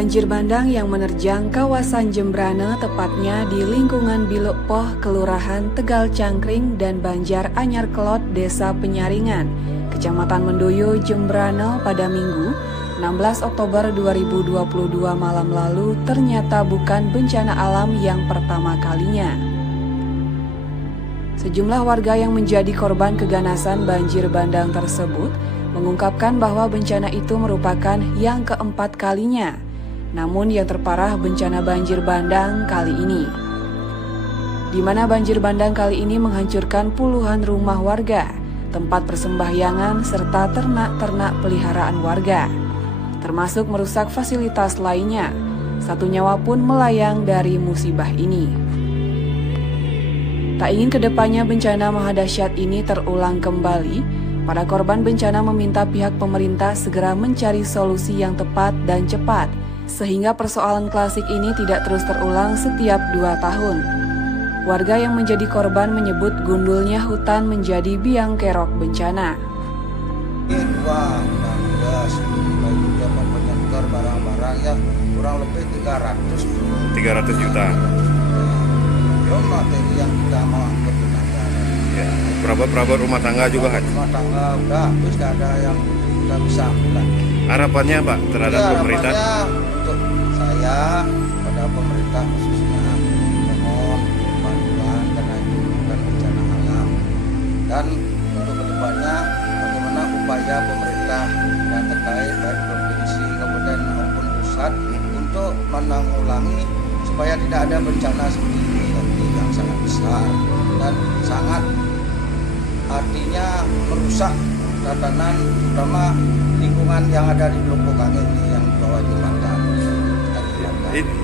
Banjir bandang yang menerjang kawasan Jembrana, tepatnya di lingkungan Biluk Poh, Kelurahan Tegal Cangkring dan Banjar Anyar Kelot, Desa Penyaringan, Kecamatan Mendoyo, Jembrana pada Minggu, 16 Oktober 2022 malam lalu ternyata bukan bencana alam yang pertama kalinya. Sejumlah warga yang menjadi korban keganasan banjir bandang tersebut mengungkapkan bahwa bencana itu merupakan yang keempat kalinya. Namun yang terparah bencana banjir bandang kali ini, di mana banjir bandang kali ini menghancurkan puluhan rumah warga, tempat persembahyangan, serta ternak-ternak peliharaan warga, termasuk merusak fasilitas lainnya. Satu nyawa pun melayang dari musibah ini. Tak ingin kedepannya bencana mahadahsyat ini terulang kembali, para korban bencana meminta pihak pemerintah segera mencari solusi yang tepat dan cepat, sehingga persoalan klasik ini tidak terus terulang setiap 2 tahun. Warga yang menjadi korban menyebut gundulnya hutan menjadi biang kerok bencana. Uang dan juga mempenyekar barang-barang yang kurang lebih 300 juta. Belum materi yang kita mau angkut ke negara. Ya. Berapa rumah tangga juga kan? Rumah tangga udah habis, tidak ada yang kita bisa ambil. Harapannya Pak terhadap pemerintah? Untuk saya pada pemerintah khususnya mohon bantuan karena itu bukan bencana alam, dan untuk kedepannya bagaimana upaya pemerintah yang terkait baik provinsi, kabupaten maupun pusat untuk menanggulangi supaya tidak ada bencana seperti ini nanti yang sangat besar dan sangat artinya merusak tatanan utama lingkungan yang ada di Blok Angin ini yang bawah jembatan.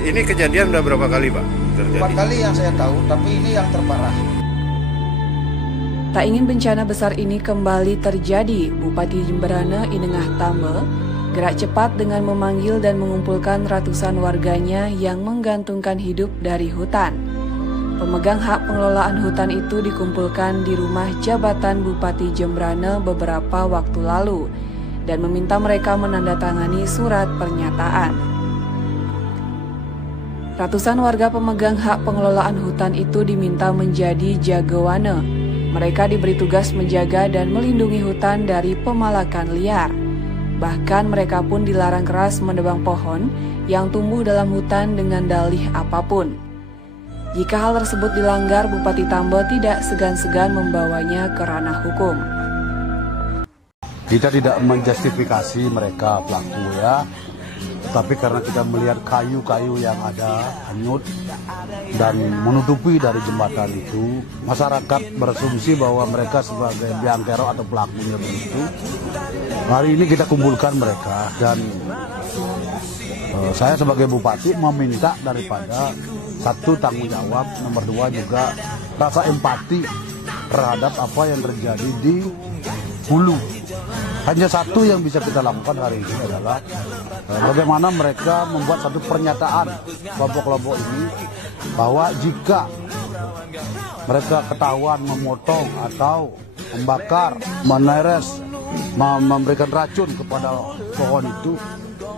Ini kejadian udah berapa kali Pak terjadi? 4 kali yang saya tahu, tapi ini yang terparah. Tak ingin bencana besar ini kembali terjadi, Bupati Jembrana Inengah Tambe gerak cepat dengan memanggil dan mengumpulkan ratusan warganya yang menggantungkan hidup dari hutan. Pemegang hak pengelolaan hutan itu dikumpulkan di rumah jabatan Bupati Jembrana beberapa waktu lalu dan meminta mereka menandatangani surat pernyataan. Ratusan warga pemegang hak pengelolaan hutan itu diminta menjadi jagawana. Mereka diberi tugas menjaga dan melindungi hutan dari pemalakan liar. Bahkan mereka pun dilarang keras menebang pohon yang tumbuh dalam hutan dengan dalih apapun. Jika hal tersebut dilanggar, Bupati Tambe tidak segan-segan membawanya ke ranah hukum. Kita tidak menjustifikasi mereka pelaku ya, tapi karena kita melihat kayu-kayu yang ada hanyut dan menutupi dari jembatan itu, masyarakat berasumsi bahwa mereka sebagai biang kerok atau pelakunya begitu. Hari ini kita kumpulkan mereka dan saya sebagai bupati meminta daripada satu tanggung jawab, nomor 2 juga rasa empati terhadap apa yang terjadi di hulu. Hanya satu yang bisa kita lakukan hari ini adalah bagaimana mereka membuat satu pernyataan kelompok-kelompok ini bahwa jika mereka ketahuan memotong atau membakar, meneres, memberikan racun kepada pohon itu,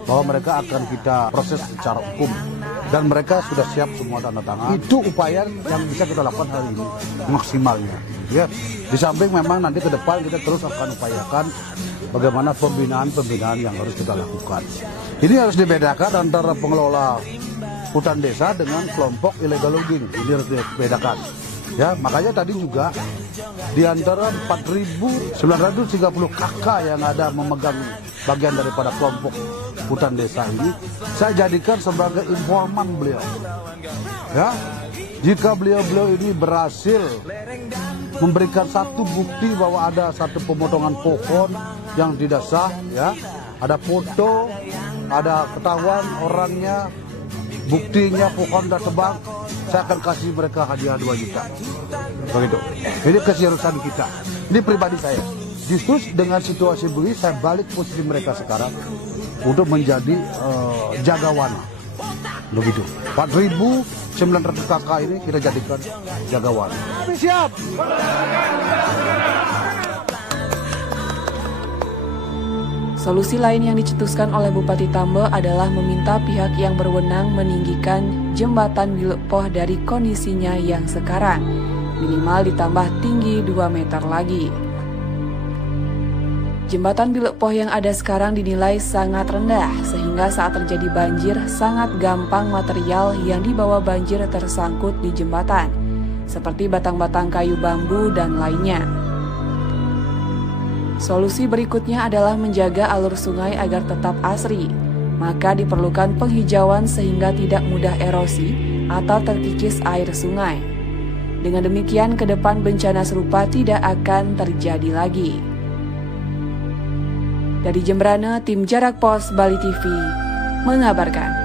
bahwa mereka akan kita proses secara hukum. Dan mereka sudah siap semua tanda tangan. Itu upaya yang bisa kita lakukan hari ini maksimalnya. Ya, di samping memang nanti ke depan kita terus akan upayakan bagaimana pembinaan yang harus kita lakukan. Ini harus dibedakan antara pengelola hutan desa dengan kelompok illegal logging. Ini harus dibedakan. Ya, makanya tadi juga di antara 4.930 KK yang ada memegang bagian daripada kelompok hutan desa ini, saya jadikan sebagai informan beliau. Ya, jika beliau ini berhasil memberikan satu bukti bahwa ada satu pemotongan pohon yang tidak sah, ya, ada foto, ada ketahuan orangnya, buktinya pohon sudah tebang, saya akan kasih mereka hadiah 2 juta. Begitu. Ini keseriusan kita. Ini pribadi saya. Justru dengan situasi begini, saya balik posisi mereka sekarang untuk menjadi jagawana. Begitu. 4.900 KK ini kita jadikan jagawana. Siap. Solusi lain yang dicetuskan oleh Bupati Tambel adalah meminta pihak yang berwenang meninggikan jembatan Bilekpoh dari kondisinya yang sekarang, minimal ditambah tinggi 2 meter lagi. Jembatan Bilekpoh yang ada sekarang dinilai sangat rendah, sehingga saat terjadi banjir sangat gampang material yang dibawa banjir tersangkut di jembatan, seperti batang-batang kayu bambu dan lainnya. Solusi berikutnya adalah menjaga alur sungai agar tetap asri, maka diperlukan penghijauan sehingga tidak mudah erosi atau terkikis air sungai. Dengan demikian, ke depan bencana serupa tidak akan terjadi lagi. Dari Jembrana, tim Jarak Pos Bali TV mengabarkan.